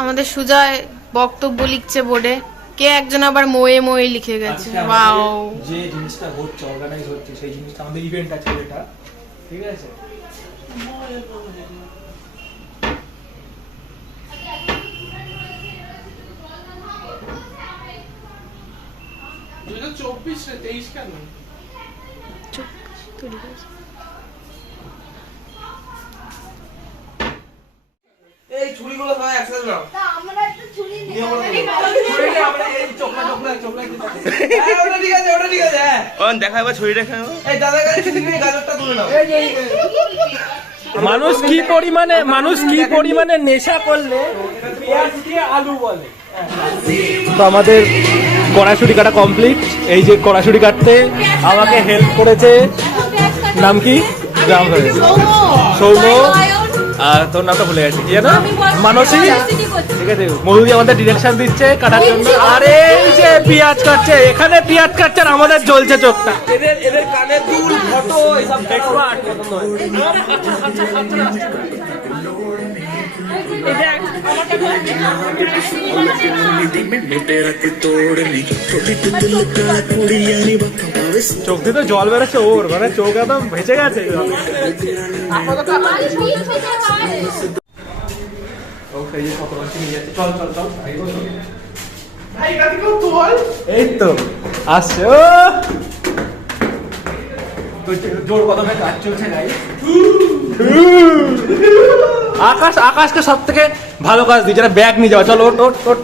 আমাদের সুজয় বক্তব্য লিখছে বোর্ডে, কে একজন আবার মোয়ে মোয়ে লিখে গেছে। ওয়াও, যে জিনিসটা হচ্ছে অর্গানাইজ হচ্ছে সেই জিনিসটা আমাদের ইভেন্ট আছে এটা, ঠিক আছে? এই ছুরিগুলো সবাই একসাথে নাও। আমরা একটা ছুরি নিয়ে আমরা এই চোখলা ওটা ঠিক আছে, ওটা ঠিক আছে। হ্যাঁ দেখা একবার ছুরি দেখা। এই দাদা কাছে ছুরি নিয়ে গাজরটা তুলে নাও। মানুষ কি পরিমাণে নেশা করলে পেঁয়াজ দিয়ে আলু বলে। তো আমাদের কড়াইশুঁটি কাটা কমপ্লিট। এই যে কড়াইশুঁটি কাটতে আমাকে হেল্প করেছে, নাম কি? সৌম্য। আর তোর নামটা ভুলে গেছি, কি জানো? মানসী। ঠিক আছে, মধুদি আমাদের ডিরেকশন দিচ্ছে কাটার জন্য। আর এই যে পেঁয়াজ কাটছে, এখানে পেঁয়াজ কাটছে আর আমাদের জ্বলছে চোখটা। এদের কানে দুল ফটো এসব এক্সপার্ট পছন্দ হয়। চোখ দিয়ে তো জল বেরোচ্ছে ওর, মানে চোখ একদম ভেসে গেছে। এই তো আসছে ও জোর কদমে কাজ চলছে নাই। আকাশকে সব থেকে ভালো কাজ দিই, যারা ব্যাগ নিয়ে যাওয়া। চলো ওট ওট ওট।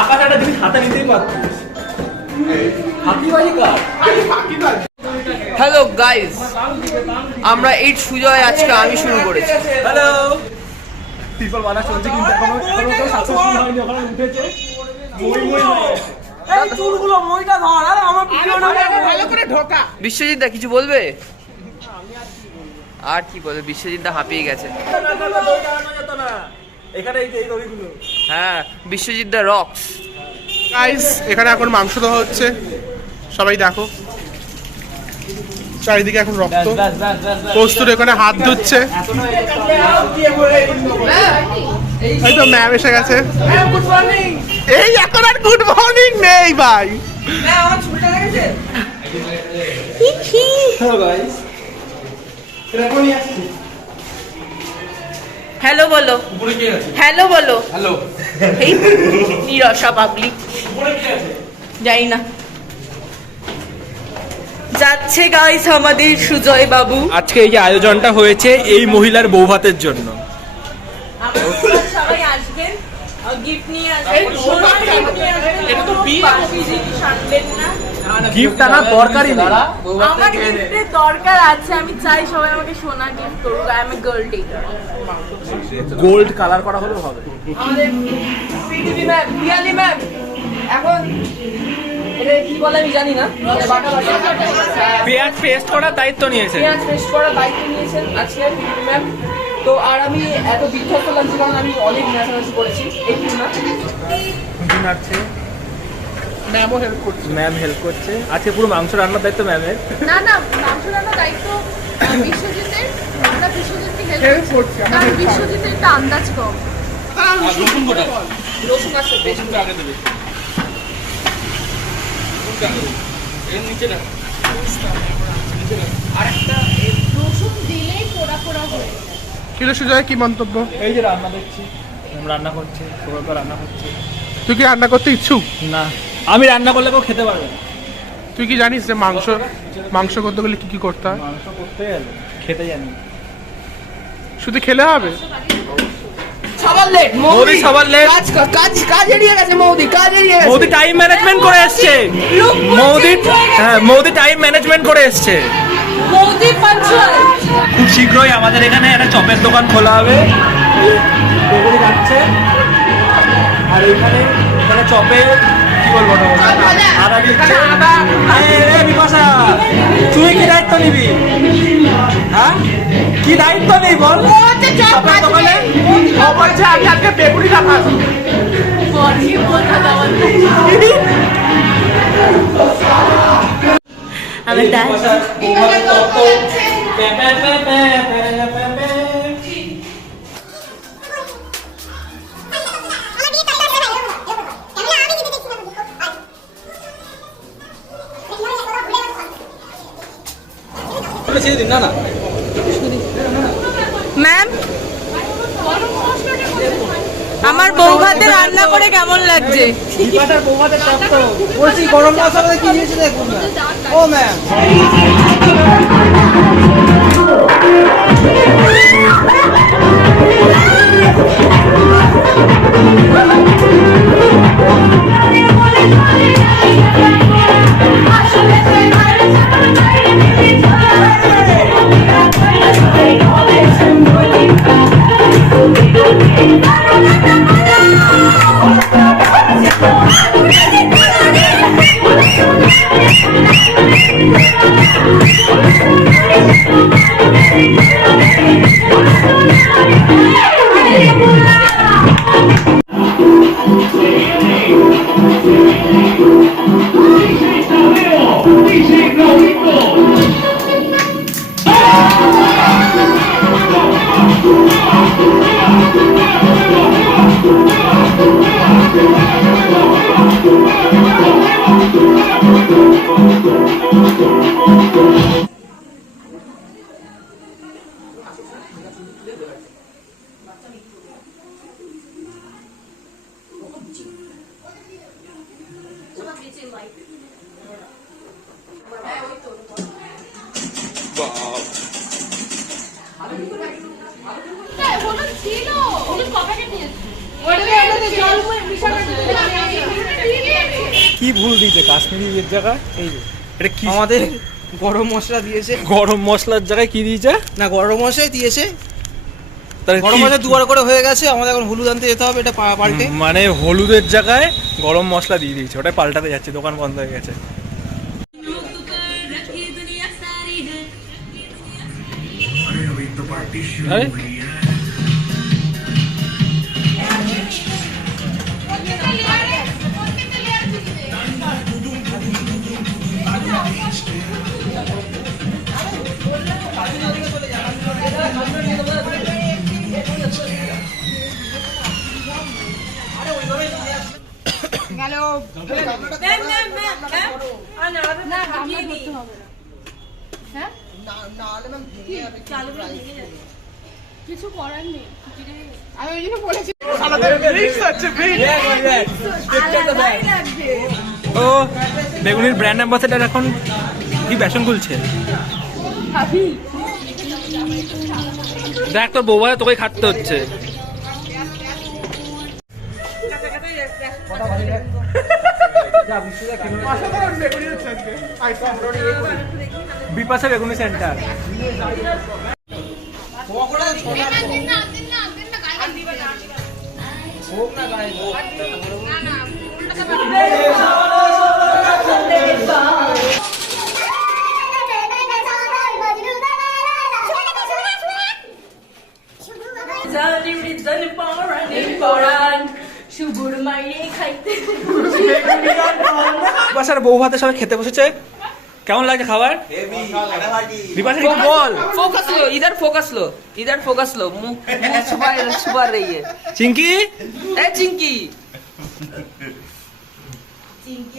আকাশ একটা জিনিস হাতে নিতেই পারতিস। হ্যালো গাইস, আমরা এই সুজয় আজকে আমি শুরু করেছি। হ্যালো। ত্রিপল বানা চলছে কিন্তু এখনো সাকসেসফুল হয়নি। ওখানে উঠেছে মই মই। এই চুলগুলো মইটা ধর। আরে আমার ভিডিওটা ভালো করে ঢোকা। বিশ্বজিৎ দা কিছু বলবে? আর কি বলবে, বিশ্বজিৎ দা হাঁপিয়ে গেছে। এখানে এই দড়িগুলো। হ্যাঁ, বিশ্বজিৎ দা রক্স। গাইস, এখানে এখন মাংস দেওয়া হচ্ছে, সবাই দেখো চারিদিকে এখন রক্ত। কস্তুর এখানে হাত ধুচ্ছে। এই তো ম্যাম এসে গেছে। এই এখন আর গুড মর্নিং নেই ভাই। হ্যালো বলো, হ্যালো বলো। হ্যালো। এই নিরসা পাবলিক যাই না যাচ্ছে গাইস আমাদের সুজয় বাবু। আজকে এই যে আয়োজনটা হয়েছে এই মহিলার বৌভাতের জন্য। সবাই আসবেন, গিফট নিয়ে আসবেন। এটা তো বিয়ে আনবেন না। গিফট আনা দরকারই নেই। আমার গিফটের দরকার আছে, আমি চাই সবাই আমাকে সোনা গিফট করুক। I M a girl taker. Gold colour করা হলেও হবে। আমাদের পিটিভি ম্যাম, পিয়ালি ম্যাম, এখন এটা কি বলে আমি জানি না। পেঁয়াজ পেস্ট করার দায়িত্ব নিয়েছে। পেঁয়াজ পেস্ট করার দায়িত্ব নিয়েছেন আজকে পিটিভি ম্যাম। তো আর আমি এত বিখ্যাত লাগছে কারণ আমি অনেক নাচানাচি করেছি। একটু না নাচছে, ম্যামও হেল্প করছে। ম্যাম হেল্প করছে। আজকে পুরো মাংস রান্নার দায়িত্ব ম্যামের। না না, মাংস রান্নার দায়িত্ব বিশ্বজিতের। আমরা বিশ্বজিৎকে হেল্প করছি, কারণ বিশ্বজিতের একটা আন্দাজ কম। রসুন আছে, বেশি আগে দেবে। এর নিচে না, আরেকটা রসুন দিলেই পোড়া পোড়া হয়ে যায়। কিলো সুজয় কি মন্তব্য? এই যে রান্না দেখছি, রান্না করছে, সবাই তো রান্না করছে। তুই কি রান্না করতে ইচ্ছুক? না, আমি রান্না করলে কেউ খেতে পারবে না। তুই কি জানিস যে মাংস করতে গেলে কি কি করতে হয়? মাংস করতে গেলে খেতে জানি। শুধু খেলে হবে? সবার লেট, মৌদি সবার লেট। কাজ এড়িয়ে গেছে মৌদি, কাজ এড়িয়ে গেছে। মৌদি টাইম ম্যানেজমেন্ট করে এসছে। মৌদি টাইম ম্যানেজমেন্ট করে এসছে। মৌদি পাঞ্চুয়াল। খুব শীঘ্রই আমাদের এখানে একটা চপের দোকান খোলা হবে। বেগুনি যাচ্ছে আর এখানে চপের কি বলবো না, আর আগে বিপাশা তুই কি দায়িত্ব নিবি? হ্যাঁ, কি দায়িত্ব নেই বল? চপের দোকানে আমি আজকে বেগুনি রাখা আছে। ছেড়ে দিন, না না ম্যাম আমার বউ ভাতে রান্না করে কেমন লাগছে? বিপাশার বউ ভাতের চপ তো বলছি গরম মশলা কি দিয়েছে দেখুন না। ও ম্যাম কি ভুল দিয়েছে কাশ্মীরি এর জায়গায়? এই যে এটা কি আমাদের গরম মশলা দিয়েছে। গরম মশলার জায়গায় কি দিয়েছে? না গরম মশলাই দিয়েছে, তাহলে গরম মশলা দুবার করে হয়ে গেছে, আমাদের এখন হলুদ আনতে যেতে হবে এটা পাল্টে। মানে হলুদের জায়গায় গরম মশলা দিয়ে দিয়েছে, ওটা পাল্টাতে যাচ্ছে, দোকান বন্ধ হয়ে গেছে। আরে কিছু করার নেই। আমি ওই জন্য বলেছি আলাদা ব্রিক্স আছে ব্রিক্স। ও বেগুনির ব্র্যান্ড অ্যাম্বাসেডর এখন কি ফ্যাশন খুলছে। দেখ তোর বউভাতে তোকে খাটতে হচ্ছে। বিপাশা বেগুনি সেন্টার। বিপাশার বউ ভাতে সবাই খেতে বসেছে, কেমন লাগছে খাবার? বিপাশা একটু বল। फोकस लो, इधर फोकस लो, मुंह छुपा रही है। चिंकी ए चिंकी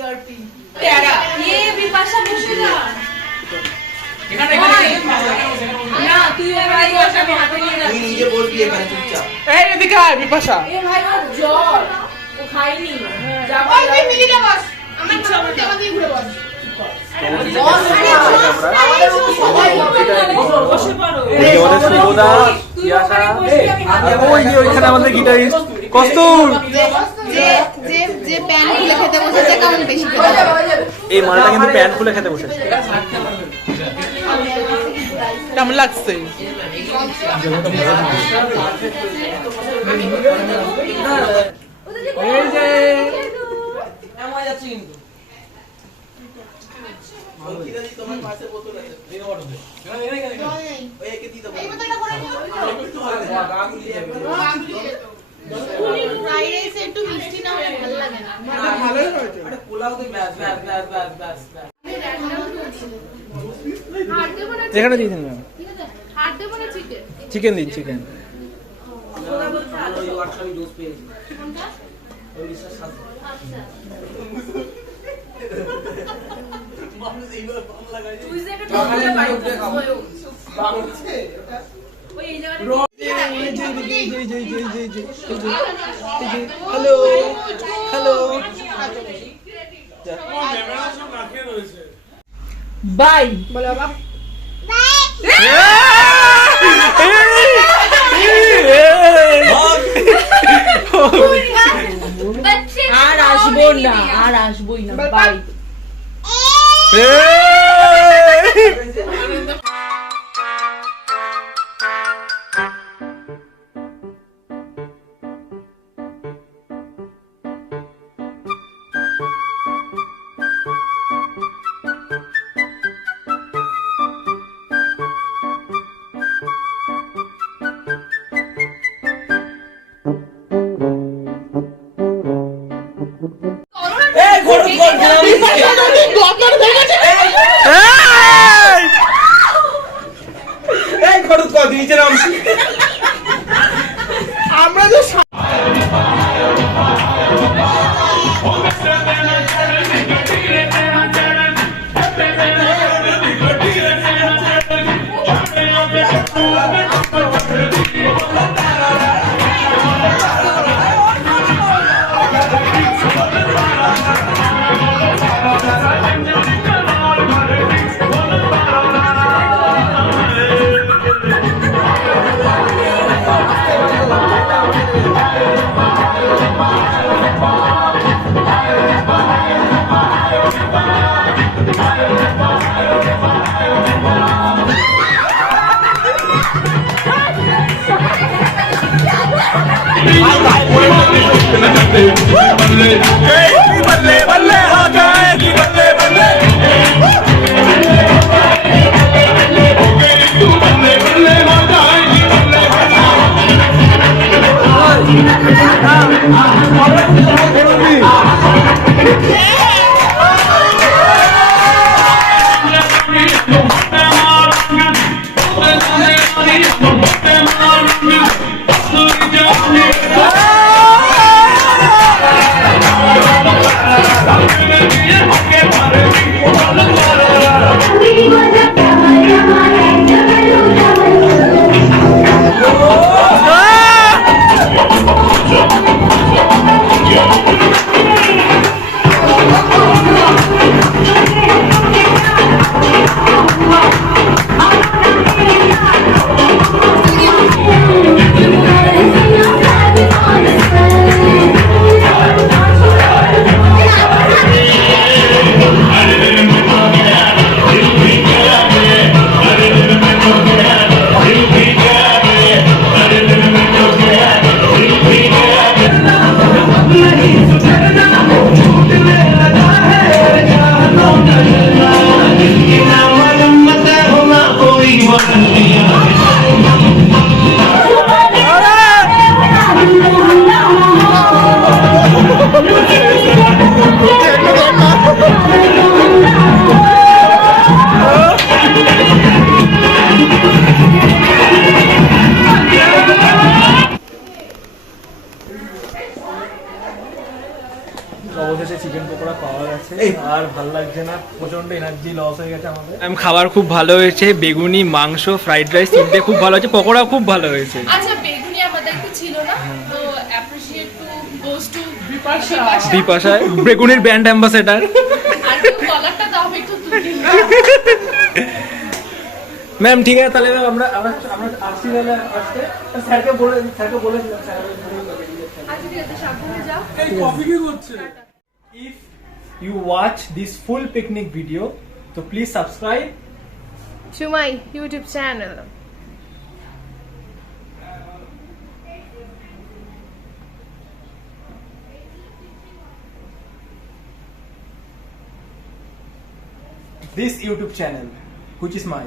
और पिंकी प्यारा ये बिपाशा मुश्किल ना तू ये भाई बिपाशा में हाथ नहीं रख, নিজে বলবি এখানে চুপচাপ। এই এদিকে আয় বিপাশা। ए भाई वो जॉब वो खाई नहीं जा ওই তুই মিনিটে বস, আমার সামনে আমাকে ঘুরে বস। ওইখানে আমাদের গিটারিস্ট কস্তুর, যে প্যান খুলে খেতে বসেছে কেমন বেশি এই মালটা কিন্তু প্যান খুলে খেতে বসেছে। কেমন লাগছে? এই যে তোমার পাশে বোতল আছে, ওই একে দিয়ে দাও। এই বোতলটা করে নিও। ফ্রাইড রাইসে একটু মিষ্টি না হলে ভালো লাগে না। ভালোই হয়েছে। আরে পোলাও তো ব্যাস। হাড় দেবো না এখানে দিয়ে দিন ম্যাম, হাড় দেবো না চিকেন? চিকেন দিন চিকেন। তুই যে একটা টোলে বাড়িতে বসে ওই এই জায়গাটা হ্যালো হ্যালো বাই বলে বাবা আর আসবো না আর আসবোই না বাই আমরা যে बल्ले बल्ले हो जाए बल्ले बल्ले অবশেষে চিকেন পকোড়া পাওয়া গেছে আর ভালো লাগছে না, প্রচন্ড এনার্জি লস হয়ে গেছে আমাদের। খাবার খুব ভালো হয়েছে, বেগুনি, মাংস, ফ্রাইড রাইস তিনটে খুব ভালো হয়েছে, পকোড়া খুব ভালো হয়েছে। আচ্ছা বেগুনি আমাদের তো ছিল না, তো appreciate to goes to Bipasha, বেগুনির ব্র্যান্ড অ্যাম্বাসেডার। আর কলারটা দাও একটু তুলি। ম্যাম ঠিক আছে, তাহলে আমরা আমরা আমরা আসছি, তাহলে আসতে স্যারকে বলে স্যার আচ্ছা ঠিক আছে, সাবধানে যাও। এই কফি কি করছে? If you watch this full picnic video, so please subscribe To my YouTube channel. this YouTube channel, which is my